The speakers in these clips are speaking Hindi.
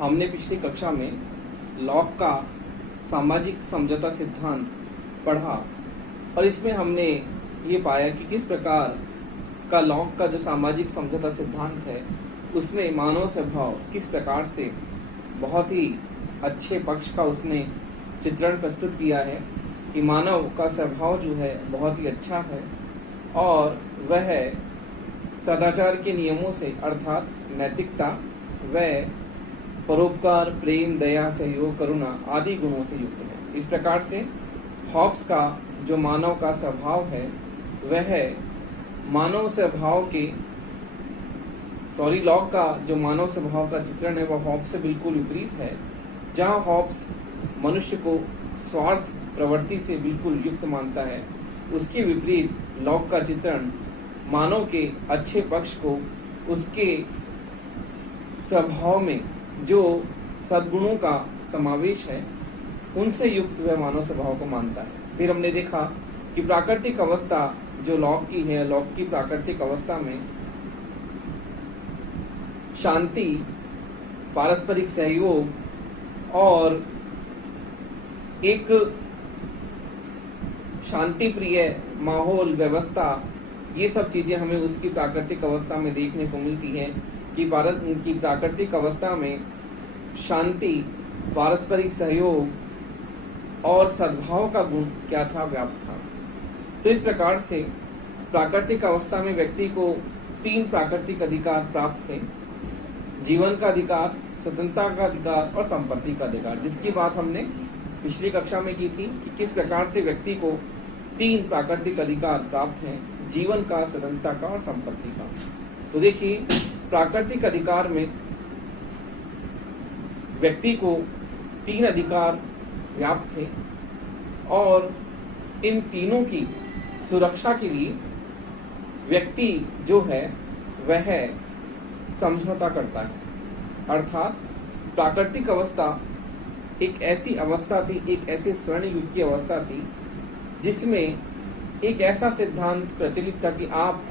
हमने पिछली कक्षा में लॉक का सामाजिक समझौता सिद्धांत पढ़ा और इसमें हमने ये पाया कि किस प्रकार का लॉक का जो सामाजिक समझौता सिद्धांत है उसमें मानव स्वभाव किस प्रकार से बहुत ही अच्छे पक्ष का उसने चित्रण प्रस्तुत किया है कि मानव का स्वभाव जो है बहुत ही अच्छा है और वह सदाचार के नियमों से अर्थात नैतिकता व परोपकार, प्रेम, दया, सहयोग, करुणा आदि गुणों से युक्त है। इस प्रकार से हॉब्स का जो मानव का स्वभाव है वह मानव स्वभाव के लॉक का जो मानव स्वभाव का चित्रण है वह हॉब्स से बिल्कुल विपरीत है। जहाँ हॉब्स मनुष्य को स्वार्थ प्रवृत्ति से बिल्कुल युक्त मानता है, उसके विपरीत लॉक का चित्रण मानव के अच्छे पक्ष को उसके स्वभाव में जो सद्गुणों का समावेश है उनसे युक्त वह मानव स्वभाव को मानता है। फिर हमने देखा कि प्राकृतिक अवस्था जो लॉक की है, लॉक की प्राकृतिक अवस्था में शांति, पारस्परिक सहयोग और एक शांति प्रिय माहौल, व्यवस्था, ये सब चीजें हमें उसकी प्राकृतिक अवस्था में देखने को मिलती है कि प्राकृतिक अवस्था में शांति, पारस्परिक सहयोग और सद्भाव का गुण क्या था, व्याप्त था। तो इस प्रकार से प्राकृतिक अवस्था में व्यक्ति को 3 प्राकृतिक अधिकार प्राप्त थे: जीवन का अधिकार, स्वतंत्रता का अधिकार और संपत्ति का अधिकार, जिसकी बात हमने पिछली कक्षा में की थी कि किस प्रकार से व्यक्ति को 3 प्राकृतिक अधिकार प्राप्त हैं: जीवन का, स्वतंत्रता का और संपत्ति का। तो देखिए, प्राकृतिक अधिकार में व्यक्ति को 3 अधिकार व्याप्त थे और इन तीनों की सुरक्षा के लिए व्यक्ति जो है वह समझौता करता है। अर्थात प्राकृतिक अवस्था एक ऐसी अवस्था थी, एक ऐसे स्वर्ण युग की अवस्था थी जिसमें एक ऐसा सिद्धांत प्रचलित था कि आप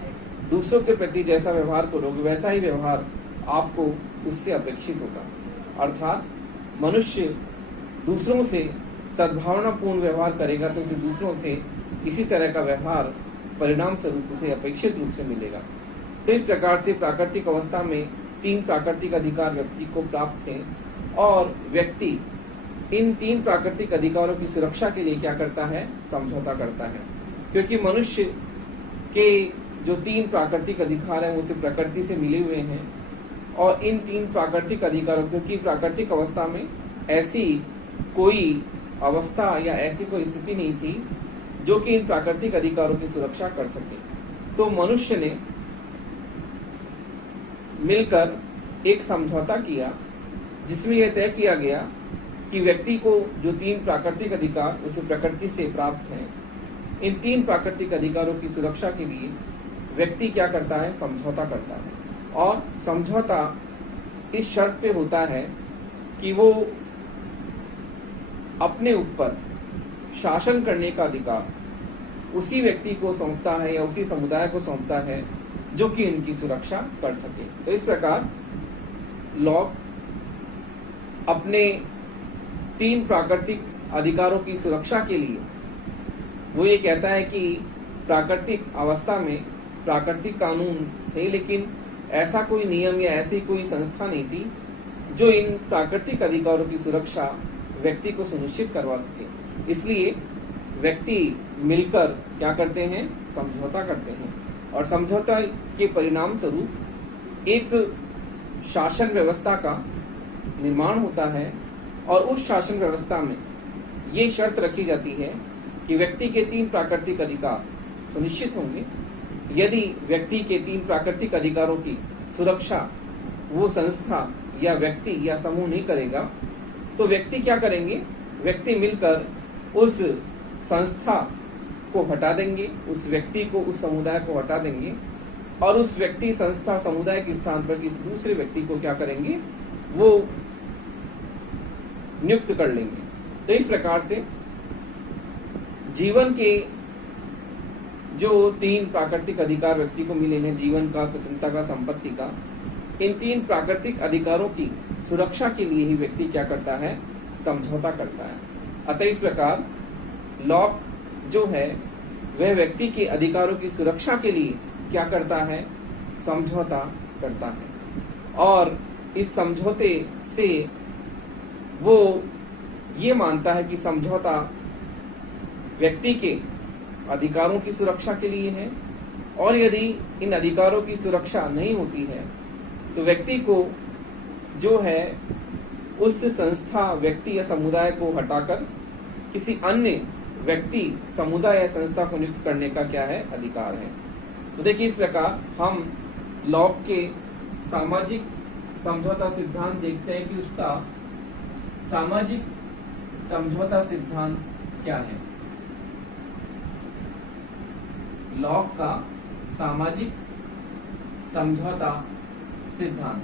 दूसरों के प्रति जैसा व्यवहार करोगे वैसा ही व्यवहार आपको उससे अपेक्षित होगा। अर्थात मनुष्य दूसरों से सद्भावनापूर्ण व्यवहार करेगा तो उसे दूसरों से इसी तरह का व्यवहार परिणाम स्वरूप उसे अपेक्षित रूप से मिलेगा। तो इस प्रकार से प्राकृतिक अवस्था में 3 प्राकृतिक अधिकार व्यक्ति को प्राप्त थे और व्यक्ति इन 3 प्राकृतिक अधिकारों की सुरक्षा के लिए क्या करता है? समझौता करता है। क्योंकि मनुष्य के जो 3 प्राकृतिक अधिकार हैं वो उसे प्रकृति से मिले हुए हैं और इन 3 प्राकृतिक अधिकारों, क्योंकि प्राकृतिक अवस्था में ऐसी कोई अवस्था या ऐसी कोई स्थिति नहीं थी जो कि इन प्राकृतिक अधिकारों की सुरक्षा कर सके, तो मनुष्य ने मिलकर एक समझौता किया जिसमें यह तय किया गया कि व्यक्ति को जो 3 प्राकृतिक अधिकार उसे प्रकृति से प्राप्त हैं, इन 3 प्राकृतिक अधिकारों की सुरक्षा के लिए व्यक्ति क्या करता है? समझौता करता है। और समझौता इस शर्त पे होता है कि वो अपने ऊपर शासन करने का अधिकार उसी व्यक्ति को सौंपता है या उसी समुदाय को सौंपता है जो कि इनकी सुरक्षा कर सके। तो इस प्रकार लॉक अपने 3 प्राकृतिक अधिकारों की सुरक्षा के लिए वो ये कहता है कि प्राकृतिक अवस्था में प्राकृतिक कानून थे, लेकिन ऐसा कोई नियम या ऐसी कोई संस्था नहीं थी जो इन प्राकृतिक अधिकारों की सुरक्षा व्यक्ति को सुनिश्चित करवा सके। इसलिए व्यक्ति मिलकर क्या करते हैं? समझौता करते हैं और समझौता के परिणाम स्वरूप एक शासन व्यवस्था का निर्माण होता है और उस शासन व्यवस्था में ये शर्त रखी जाती है कि व्यक्ति के 3 प्राकृतिक अधिकार सुनिश्चित होंगे। यदि व्यक्ति के 3 प्राकृतिक अधिकारों की सुरक्षा वो संस्था या व्यक्ति या समूह नहीं करेगा तो व्यक्ति क्या करेंगे? व्यक्ति मिलकर उस संस्था को हटा देंगे, उस व्यक्ति को, उस समुदाय को हटा देंगे और उस व्यक्ति, संस्था, समुदाय के स्थान पर किसी दूसरे व्यक्ति को क्या करेंगे? वो नियुक्त कर लेंगे। तो इस प्रकार से जीवन के जो 3 प्राकृतिक अधिकार व्यक्ति को मिले हैं, जीवन का, स्वतंत्रता का, संपत्ति का, इन 3 प्राकृतिक अधिकारों की सुरक्षा के लिए ही व्यक्ति क्या करता है, समझौता करता है। अतः इस प्रकार लॉक जो है वह व्यक्ति के अधिकारों की सुरक्षा के लिए क्या करता है, समझौता करता है। और इस समझौते से वो ये मानता है कि समझौता व्यक्ति के अधिकारों की सुरक्षा के लिए है, और यदि इन अधिकारों की सुरक्षा नहीं होती है तो व्यक्ति को जो है उस संस्था, व्यक्ति या समुदाय को हटाकर किसी अन्य व्यक्ति, समुदाय या संस्था को नियुक्त करने का क्या है, अधिकार है। तो देखिए इस प्रकार हम लॉक के सामाजिक समझौता सिद्धांत देखते हैं कि उसका सामाजिक समझौता सिद्धांत क्या है। लॉक का सामाजिक समझौता सिद्धांत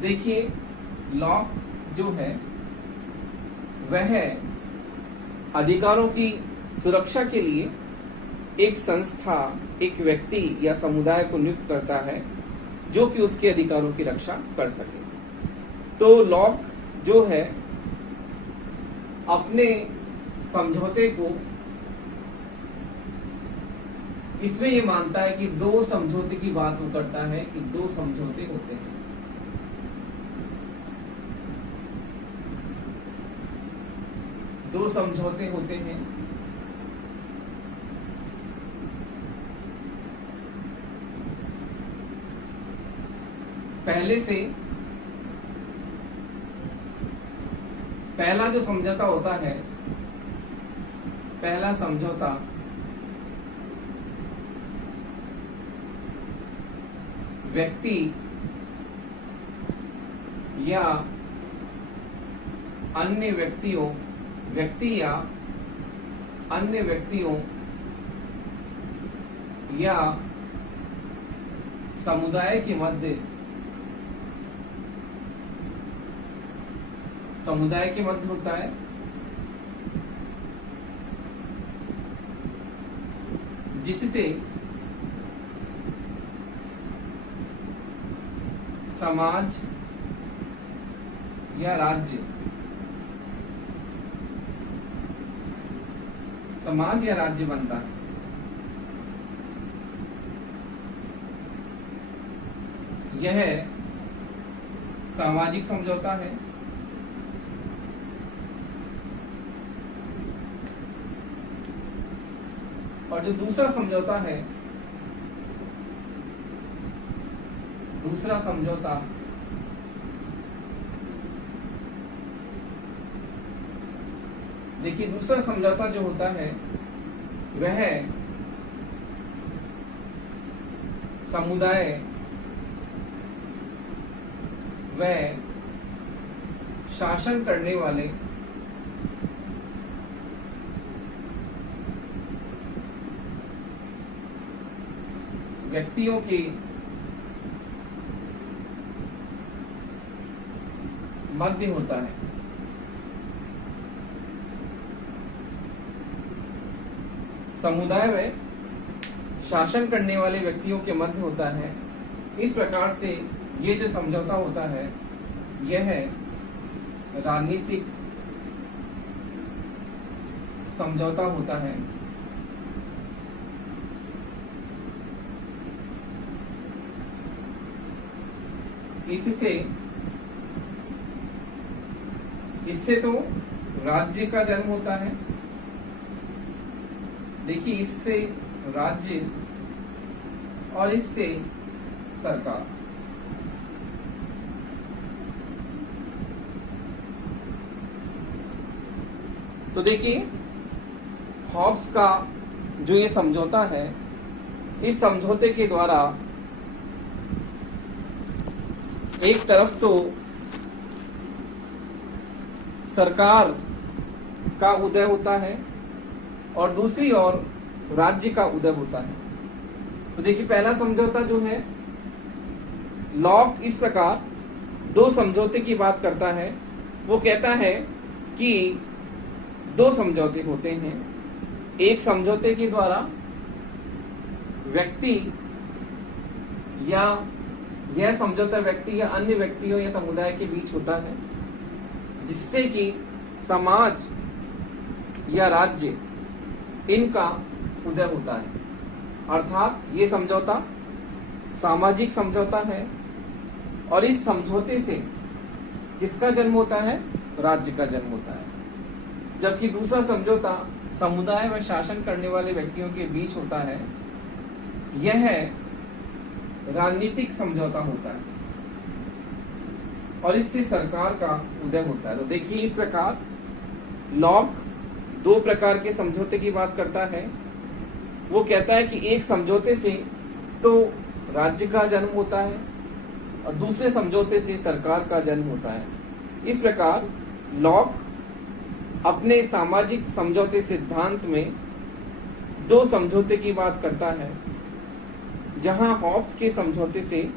देखिए, लॉक जो है वह अधिकारों की सुरक्षा के लिए एक संस्था, एक व्यक्ति या समुदाय को नियुक्त करता है जो कि उसके अधिकारों की रक्षा कर सके। तो लॉक जो है अपने समझौते को इसमें ये मानता है कि 2 समझौते की बात वो करता है कि 2 समझौते होते हैं। दो समझौते होते हैं। पहले से पहला जो समझौता होता है, पहला समझौता व्यक्ति या अन्य व्यक्तियों, व्यक्ति या अन्य व्यक्तियों या समुदाय के मध्य होता है, जिससे समाज या राज्य बनता है। यह सामाजिक समझौता है। और जो दूसरा समझौता है, दूसरा समझौता देखिए, दूसरा समझौता जो होता है वह समुदाय व शासन करने वाले व्यक्तियों के मध्य होता है। समुदाय में शासन करने वाले व्यक्तियों के मध्य होता है। इस प्रकार से ये जो समझौता होता है यह राजनीतिक समझौता होता है। इससे तो राज्य का जन्म होता है। देखिए, इससे राज्य और इससे सरकार। तो देखिए, हॉब्स का जो ये समझौता है, इस समझौते के द्वारा एक तरफ तो सरकार का उदय होता है और दूसरी ओर राज्य का उदय होता है। तो देखिए, पहला समझौता जो है, लॉक इस प्रकार 2 समझौते की बात करता है। वो कहता है कि 2 समझौते होते हैं। एक समझौते के द्वारा व्यक्ति या यह समझौता व्यक्ति या अन्य व्यक्तियों या समुदाय के बीच होता है, जिससे कि समाज या राज्य इनका उदय होता है। अर्थात ये समझौता सामाजिक समझौता है और इस समझौते से किसका जन्म होता है? राज्य का जन्म होता है। जबकि दूसरा समझौता समुदाय में शासन करने वाले व्यक्तियों के बीच होता है, यह राजनीतिक समझौता होता है और इससे सरकार का उदय होता है। तो देखिए, इस प्रकार लॉक दो प्रकार के समझौते की बात करता है। वो कहता है कि एक समझौते से तो राज्य का जन्म होता है और दूसरे समझौते से सरकार का जन्म होता है। इस प्रकार लॉक अपने सामाजिक समझौते सिद्धांत में दो समझौते की बात करता है। जहां हॉब्स के समझौते से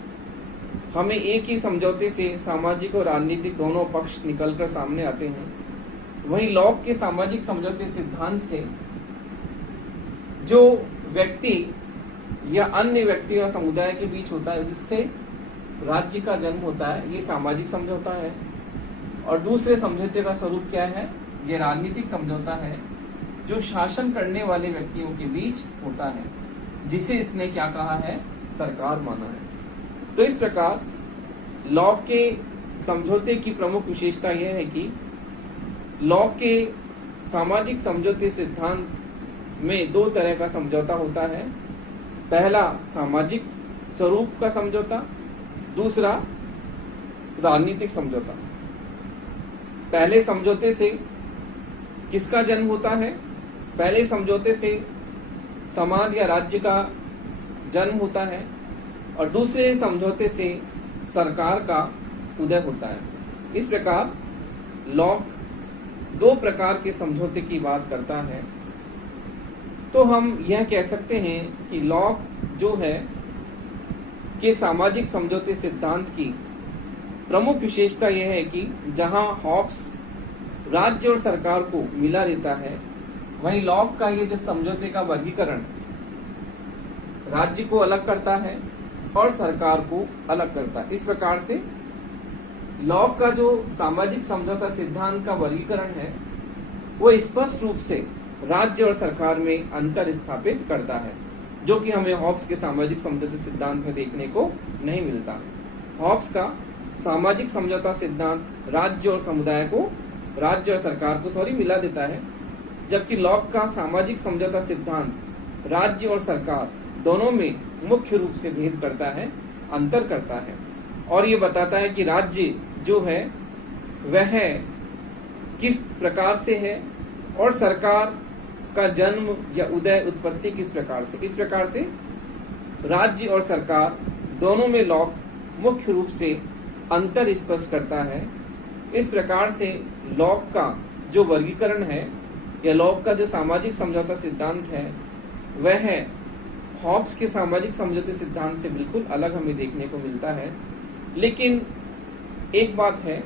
हमें एक ही समझौते से सामाजिक और राजनीतिक दोनों पक्ष निकलकर सामने आते हैं, वहीं लॉक के सामाजिक समझौते सिद्धांत से जो व्यक्ति या अन्य व्यक्ति या समुदाय के बीच होता है, जिससे राज्य का जन्म होता है, ये सामाजिक समझौता है। और दूसरे समझौते का स्वरूप क्या है? ये राजनीतिक समझौता है, जो शासन करने वाले व्यक्तियों के बीच होता है, जिसे इसने क्या कहा है? सरकार माना है। तो इस प्रकार लॉक के समझौते की प्रमुख विशेषता यह है कि लॉक के सामाजिक समझौते सिद्धांत में दो तरह का समझौता होता है। पहला सामाजिक स्वरूप का समझौता, दूसरा राजनीतिक समझौता। पहले समझौते से किसका जन्म होता है? पहले समझौते से समाज या राज्य का जन्म होता है और दूसरे समझौते से सरकार का उदय होता है। इस प्रकार लॉक दो प्रकार के समझौते की बात करता है। तो हम यह कह सकते हैं कि लॉक जो है के सामाजिक समझौते सिद्धांत की प्रमुख विशेषता यह है कि जहां हॉब्स राज्य और सरकार को मिला देता है, वहीं लॉक का ये जो समझौते का वर्गीकरण राज्य को अलग करता है और सरकार को अलग करता है। इस प्रकार से लॉक का जो सामाजिक समझौता सिद्धांत का वर्गीकरण है, वो स्पष्ट रूप से राज्य और सरकार में अंतर स्थापित करता है, जो कि हमें हॉब्स के सामाजिक समझौता सिद्धांत में देखने को नहीं मिलता। हॉब्स का सामाजिक समझौता सिद्धांत राज्य और समुदाय को, राज्य और सरकार को मिला देता है, जबकि लॉक का सामाजिक समझौता सिद्धांत राज्य और सरकार दोनों में मुख्य रूप से भेद करता है, अंतर करता है और ये बताता है कि राज्य जो है वह किस प्रकार से है और सरकार का जन्म या उदय, उत्पत्ति किस प्रकार से। इस प्रकार से राज्य और सरकार दोनों में लॉक मुख्य रूप से अंतर स्पष्ट करता है। इस प्रकार से लॉक का जो वर्गीकरण है या लॉक का जो सामाजिक समझौता सिद्धांत है, वह हॉब्स के सामाजिक समझौते सिद्धांत से बिल्कुल अलग हमें देखने को मिलता है। लेकिन एक बात है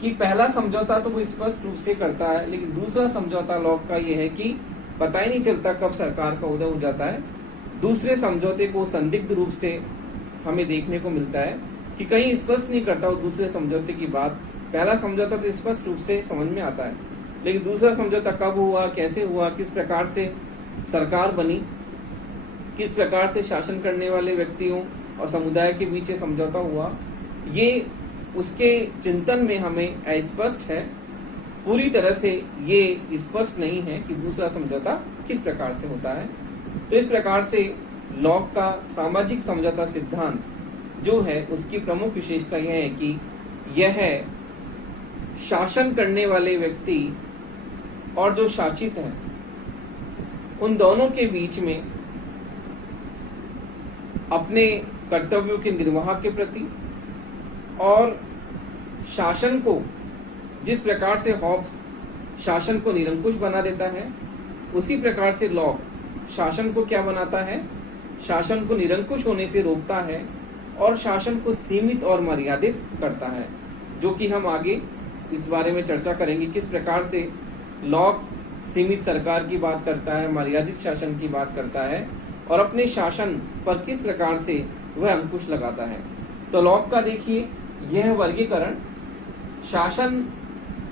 कि पहला समझौता तो वो स्पष्ट रूप से करता है, लेकिन दूसरा समझौता लॉक का ये है कि पता ही नहीं चलता कब सरकार का उदय हो जाता है। दूसरे समझौते को संदिग्ध रूप से हमें देखने को मिलता है कि कहीं स्पष्ट नहीं करता वो दूसरे समझौते की बात। पहला समझौता तो स्पष्ट रूप से समझ में आता है, लेकिन दूसरा समझौता कब हुआ, कैसे हुआ, किस प्रकार से सरकार बनी, किस प्रकार से शासन करने वाले व्यक्तियों और समुदाय के बीच समझौता हुआ, ये उसके चिंतन में हमें अस्पष्ट है। पूरी तरह से ये स्पष्ट नहीं है कि दूसरा समझौता किस प्रकार से होता है। तो इस प्रकार से लॉक का सामाजिक समझौता सिद्धांत जो है, उसकी प्रमुख विशेषता यह है कि यह शासन करने वाले व्यक्ति और जो शासित हैं, उन दोनों के बीच में अपने कर्तव्यों के निर्वाह के प्रति और शासन को, जिस प्रकार से हॉब्स शासन को निरंकुश बना देता है, उसी प्रकार से लॉक शासन को क्या बनाता है? शासन को निरंकुश होने से रोकता है और शासन को सीमित और मर्यादित करता है, जो कि हम आगे इस बारे में चर्चा करेंगे किस प्रकार से लॉक सीमित सरकार की बात करता है, मर्यादित शासन की बात करता है, और अपने शासन पर किस प्रकार से वह अंकुश लगाता है। तो लॉक का देखिए यह वर्गीकरण शासन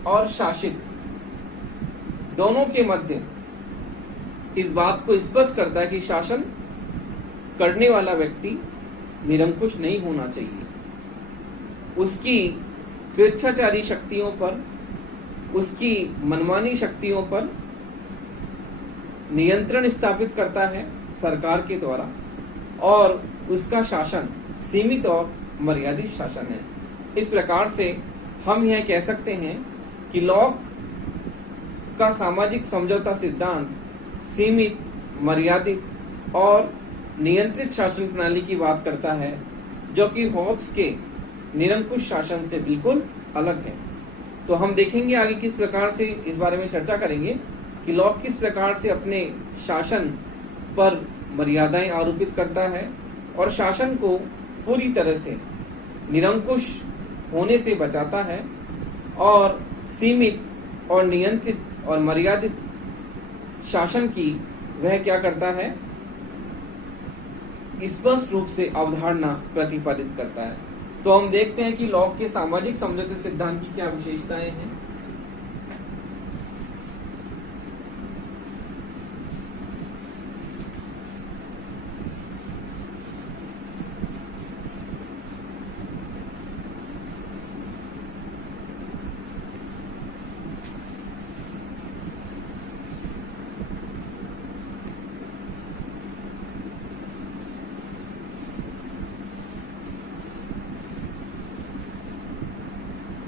और शासित दोनों के मध्य इस बात को स्पष्ट करता है कि शासन करने वाला व्यक्ति निरंकुश नहीं होना चाहिए। उसकी स्वेच्छाचारी शक्तियों पर, उसकी मनमानी शक्तियों पर नियंत्रण स्थापित करता है सरकार के द्वारा, और उसका शासन सीमित और मर्यादित शासन है। इस प्रकार से हम यह कह सकते हैं कि लॉक का सामाजिक समझौता सिद्धांत सीमित, मर्यादित और नियंत्रित शासन प्रणाली की बात करता है, जो कि हॉब्स के निरंकुश शासन से बिल्कुल अलग है। तो हम देखेंगे आगे किस प्रकार से इस बारे में चर्चा करेंगे कि लॉक किस प्रकार से अपने शासन पर मर्यादाएं आरोपित करता है और शासन को पूरी तरह से निरंकुश होने से बचाता है, और सीमित और नियंत्रित और मर्यादित शासन की वह क्या करता है, स्पष्ट रूप से अवधारणा प्रतिपादित करता है। तो हम देखते हैं कि लॉक के सामाजिक समझौते सिद्धांत की क्या विशेषताएं हैं।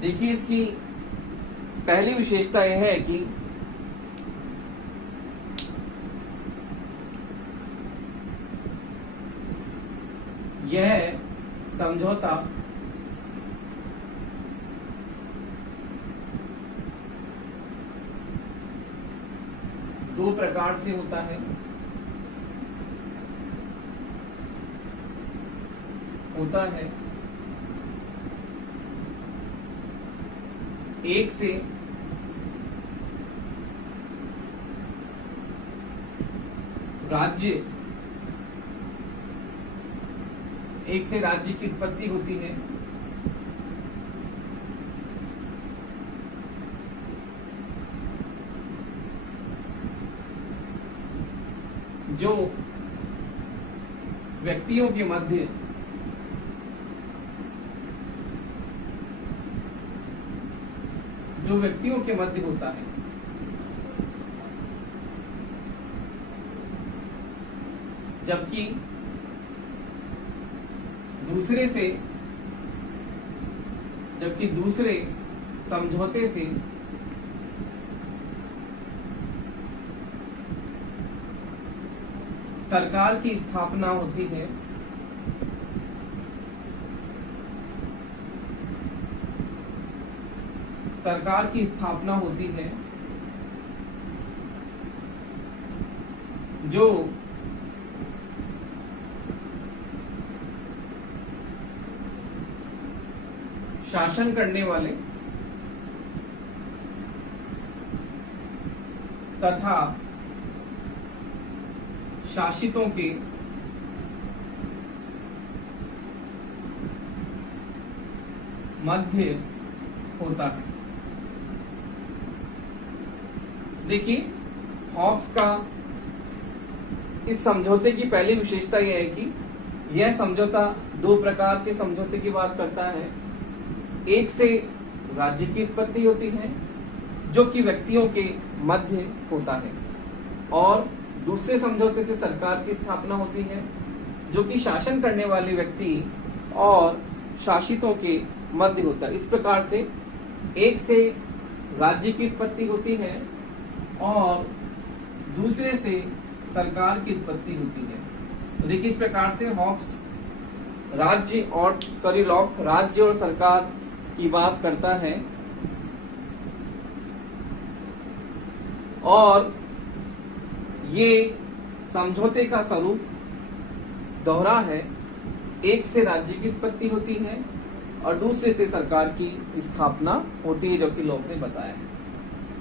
देखिए, इसकी पहली विशेषता यह है कि यह समझौता दो प्रकार से होता है। एक से राज्य की उत्पत्ति होती है, जो व्यक्तियों के मध्य होता है, जबकि दूसरे समझौते से सरकार की स्थापना होती है, जो शासन करने वाले तथा शासितों के मध्य होता है। देखिए, हॉब्स का इस समझौते की पहली विशेषता यह है कि यह समझौता दो प्रकार के समझौते की बात करता है। एक से राज्य की उत्पत्ति होती है, जो कि व्यक्तियों के मध्य होता है, और दूसरे समझौते से सरकार की स्थापना होती है, जो कि शासन करने वाले व्यक्ति और शासितों के मध्य होता है। इस प्रकार से एक से राज्य की उत्पत्ति होती है और दूसरे से सरकार की उत्पत्ति होती है। तो देखिए, इस प्रकार से हॉब्स लॉक राज्य और सरकार की बात करता है, और ये समझौते का स्वरूप दोहरा है। एक से राज्य की उत्पत्ति होती है और दूसरे से सरकार की स्थापना होती है, जो कि लॉक ने बताया है।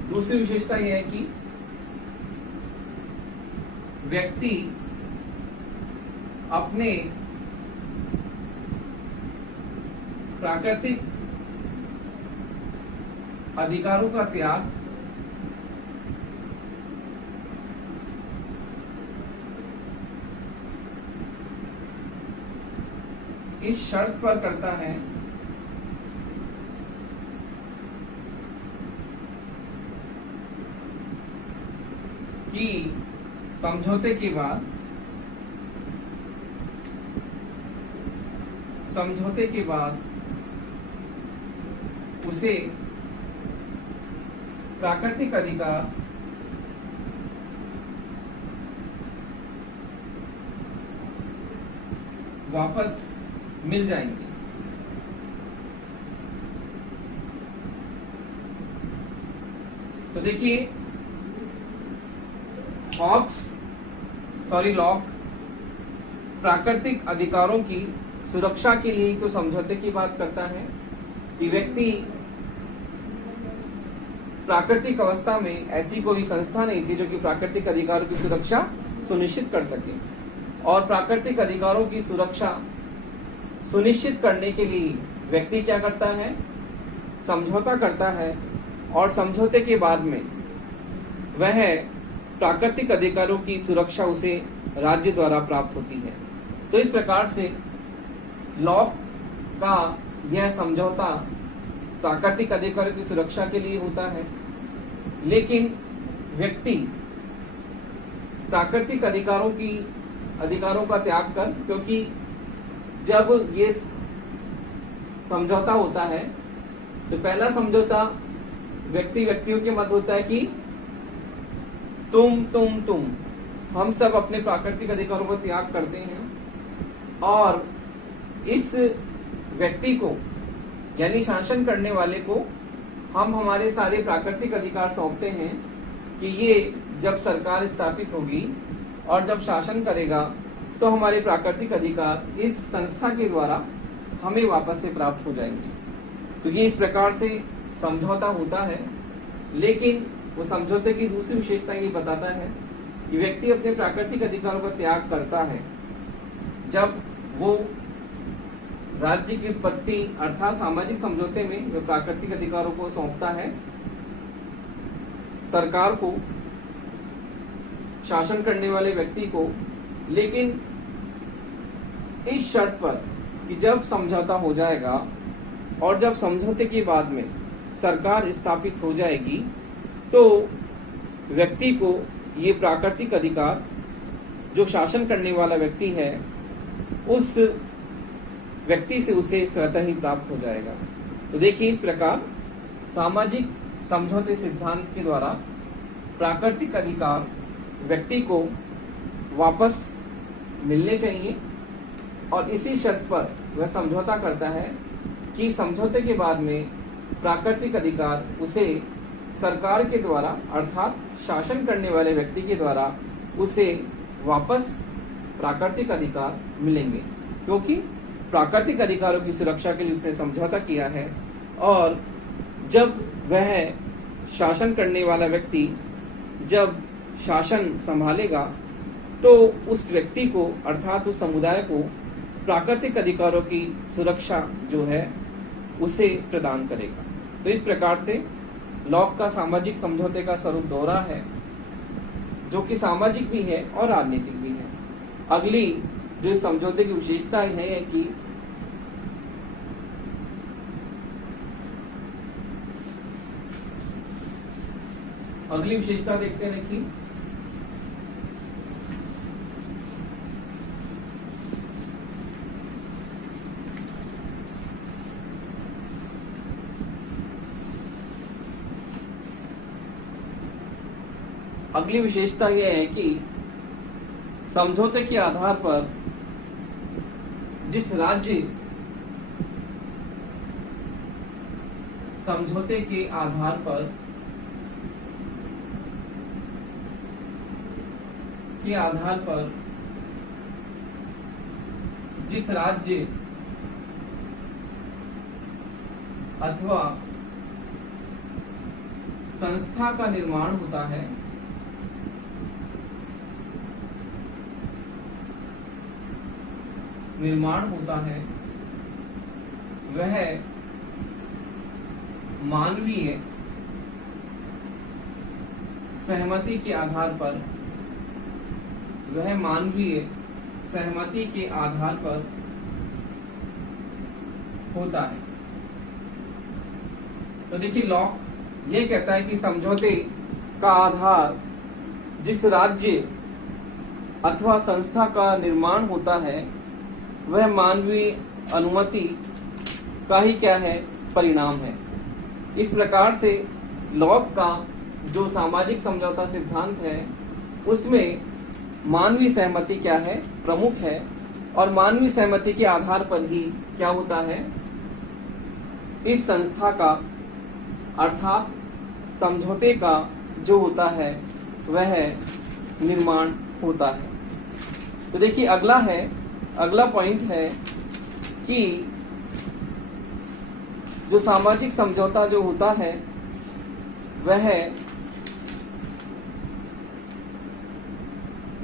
दूसरी विशेषता यह है कि व्यक्ति अपने प्राकृतिक अधिकारों का त्याग इस शर्त पर करता है कि समझौते के बाद उसे प्राकृतिक अधिकार वापस मिल जाएंगे। तो देखिए, लॉक प्राकृतिक अधिकारों की सुरक्षा के लिए तो समझौते की बात करता है कि व्यक्ति प्राकृतिक अवस्था में ऐसी कोई संस्था नहीं थी जो कि प्राकृतिक अधिकारों की सुरक्षा सुनिश्चित कर सके, और प्राकृतिक अधिकारों की सुरक्षा सुनिश्चित करने के लिए व्यक्ति क्या करता है, समझौता करता है, और समझौते के बाद में वह प्राकृतिक अधिकारों की सुरक्षा उसे राज्य द्वारा प्राप्त होती है। तो इस प्रकार से लॉक का यह समझौता प्राकृतिक अधिकारों की सुरक्षा के लिए होता है, लेकिन व्यक्ति प्राकृतिक अधिकारों का त्याग कर, क्योंकि जब ये समझौता होता है तो पहला समझौता व्यक्तियों के मध्य होता है कि तुम हम सब अपने प्राकृतिक अधिकारों का त्याग करते हैं, और इस व्यक्ति को यानी शासन करने वाले को हम हमारे सारे प्राकृतिक अधिकार सौंपते हैं कि ये जब सरकार स्थापित होगी और जब शासन करेगा तो हमारे प्राकृतिक अधिकार इस संस्था के द्वारा हमें वापस से प्राप्त हो जाएंगे। तो ये इस प्रकार से समझौता होता है, लेकिन वो समझौते की दूसरी विशेषता ये बताता है कि व्यक्ति अपने प्राकृतिक अधिकारों का त्याग करता है जब वो राज्य की उत्पत्ति अर्थात सामाजिक समझौते में जो प्राकृतिक अधिकारों को सौंपता है सरकार को, शासन करने वाले व्यक्ति को, लेकिन इस शर्त पर कि जब समझौता हो जाएगा और जब समझौते के बाद में सरकार स्थापित हो जाएगी तो व्यक्ति को ये प्राकृतिक अधिकार जो शासन करने वाला व्यक्ति है उस व्यक्ति से उसे स्वतः ही प्राप्त हो जाएगा। तो देखिए, इस प्रकार सामाजिक समझौते सिद्धांत के द्वारा प्राकृतिक अधिकार व्यक्ति को वापस मिलने चाहिए, और इसी शर्त पर वह समझौता करता है कि समझौते के बाद में प्राकृतिक अधिकार उसे सरकार के द्वारा अर्थात शासन करने वाले व्यक्ति के द्वारा उसे वापस प्राकृतिक अधिकार मिलेंगे, क्योंकि प्राकृतिक अधिकारों की सुरक्षा के लिए उसने समझौता किया है। और जब वह शासन करने वाला व्यक्ति जब शासन संभालेगा तो उस व्यक्ति को अर्थात उस समुदाय को प्राकृतिक अधिकारों की सुरक्षा जो है उसे प्रदान करेगा। तो इस प्रकार से लॉक का सामाजिक समझौते का स्वरूप दोहरा है, जो कि सामाजिक भी है और राजनीतिक भी है। अगली जो समझौते की विशेषता है कि अगली विशेषता देखते हैं कि अगली विशेषता यह है कि समझौते के आधार पर जिस राज्य समझौते के आधार पर जिस राज्य अथवा संस्था का निर्माण होता है निर्माण होता है वह मानवीय सहमति के आधार पर, वह मानवीय सहमति के आधार पर होता है। तो देखिए, लॉक ये कहता है कि समझौते का आधार जिस राज्य अथवा संस्था का निर्माण होता है वह मानवीय अनुमति का ही क्या है, परिणाम है। इस प्रकार से लॉक का जो सामाजिक समझौता सिद्धांत है उसमें मानवीय सहमति क्या है, प्रमुख है, और मानवीय सहमति के आधार पर ही क्या होता है, इस संस्था का अर्थात समझौते का जो होता है वह निर्माण होता है। तो देखिए, अगला पॉइंट है कि जो सामाजिक समझौता जो होता है वह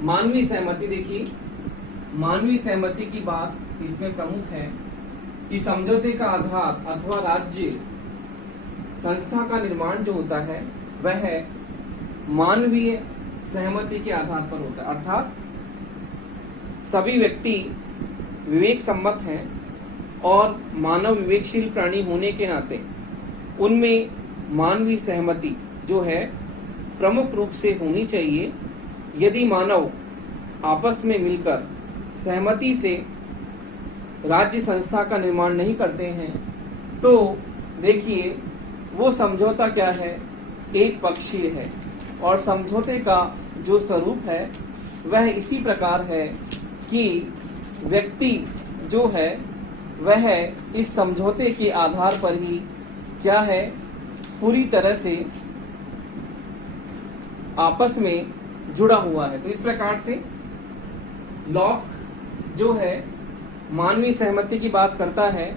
मानवीय सहमति, देखिए मानवीय सहमति की बात इसमें प्रमुख है कि समझौते का आधार अथवा राज्य संस्था का निर्माण जो होता है वह मानवीय सहमति के आधार पर होता है, अर्थात सभी व्यक्ति विवेक सम्मत हैं और मानव विवेकशील प्राणी होने के नाते उनमें मानवीय सहमति जो है प्रमुख रूप से होनी चाहिए। यदि मानव आपस में मिलकर सहमति से राज्य संस्था का निर्माण नहीं करते हैं तो देखिए वो समझौता क्या है, एक पक्षीय है, और समझौते का जो स्वरूप है वह इसी प्रकार है कि व्यक्ति जो है वह इस समझौते के आधार पर ही क्या है, पूरी तरह से आपस में जुड़ा हुआ है। तो इस प्रकार से लॉक जो है मानवीय सहमति की बात करता है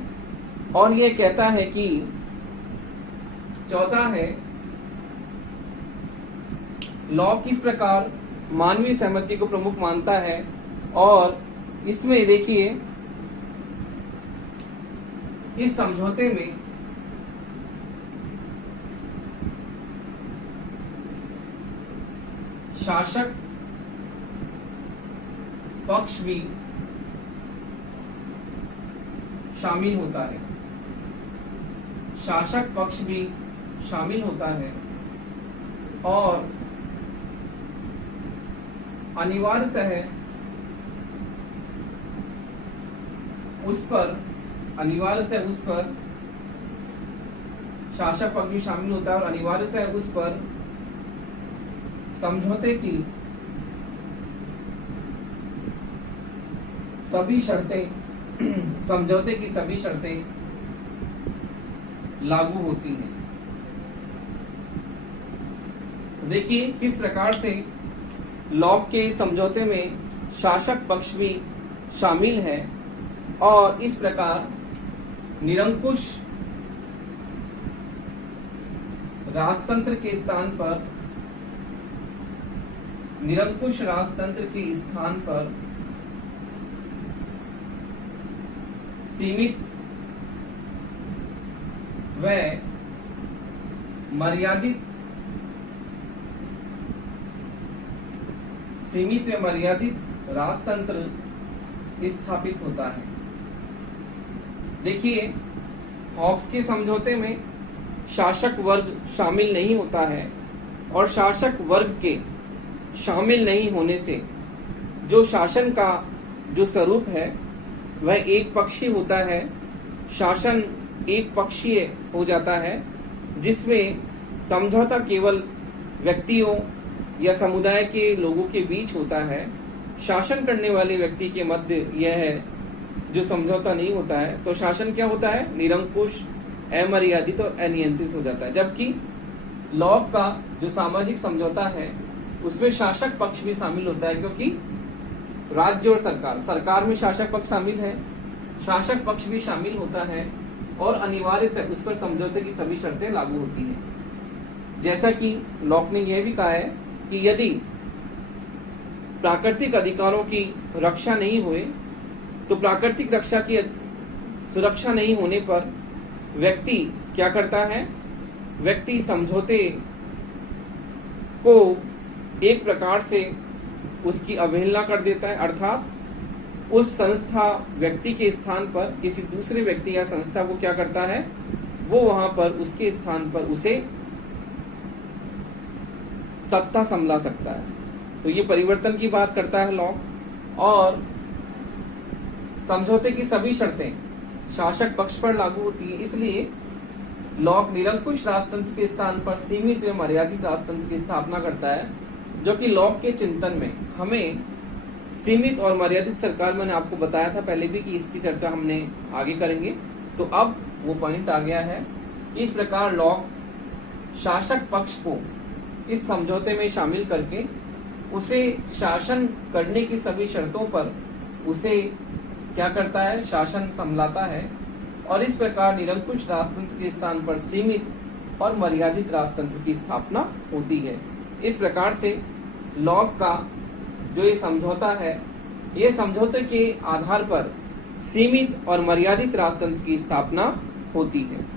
और यह कहता है कि चौथा है, लॉक इस प्रकार मानवीय सहमति को प्रमुख मानता है और इसमें देखिए इस समझौते में शासक पक्ष भी शामिल होता है, शासक पक्ष भी शामिल होता है और अनिवार्यतः उस पर शासक पक्ष भी शामिल होता है और अनिवार्यतः उस पर समझौते की सभी शर्तें समझौते की सभी शर्तें लागू होती हैं। देखिए किस प्रकार से लॉक के समझौते में शासक पक्ष भी शामिल है और इस प्रकार निरंकुश राजतंत्र के स्थान पर सीमित व मर्यादित राजतंत्र स्थापित होता है। देखिए हॉब्स के समझौते में शासक वर्ग शामिल नहीं होता है और शासक वर्ग के शामिल नहीं होने से जो शासन का जो स्वरूप है वह एक पक्षीय होता है, शासन एक पक्षीय हो जाता है जिसमें समझौता केवल व्यक्तियों या समुदाय के लोगों के बीच होता है। शासन करने वाले व्यक्ति के मध्य यह जो समझौता नहीं होता है तो शासन क्या होता है, निरंकुश, अमर्यादित और अनियंत्रित हो जाता है। जबकि लॉक का जो सामाजिक समझौता है उसमें शासक पक्ष भी शामिल होता है क्योंकि राज्य और सरकार में शासक पक्ष शामिल है, शासक पक्ष भी शामिल होता है और अनिवार्यतः उस पर समझौते की सभी शर्तें लागू होती हैं। जैसा कि लॉक ने यह भी कहा है कि यदि प्राकृतिक अधिकारों की रक्षा नहीं हुए तो प्राकृतिक रक्षा की सुरक्षा नहीं होने पर व्यक्ति क्या करता है? व्यक्ति समझौते को एक प्रकार से उसकी अवहेलना कर देता है, अर्थात उस संस्था व्यक्ति के स्थान पर किसी दूसरे व्यक्ति या संस्था को क्या करता है? वो वहां पर उसके स्थान पर उसे सत्ता संभला सकता है। तो ये परिवर्तन की बात करता है लॉ। और समझौते की सभी शर्तें शासक पक्ष पर लागू होती है, इसलिए लॉक निरंकुश राजतंत्र के स्थान पर सीमित व मर्यादित राजतंत्र की स्थापना करता है, जो कि लॉक के चिंतन में हमें सीमित और मर्यादित सरकार, मैंने आपको बताया था पहले भी कि इसकी चर्चा हमने आगे करेंगे। तो अब वो पॉइंट आ गया है कि इस प्रकार लॉक शासक पक्ष को इस समझौते में शामिल करके उसे शासन करने की सभी शर्तों पर उसे क्या करता है? शासन संभलाता है। और इस प्रकार निरंकुश राजतंत्र के स्थान पर सीमित और मर्यादित राजतंत्र की स्थापना होती है। इस प्रकार से लॉक का जो ये समझौता है, ये समझौते के आधार पर सीमित और मर्यादित राजतंत्र की स्थापना होती है।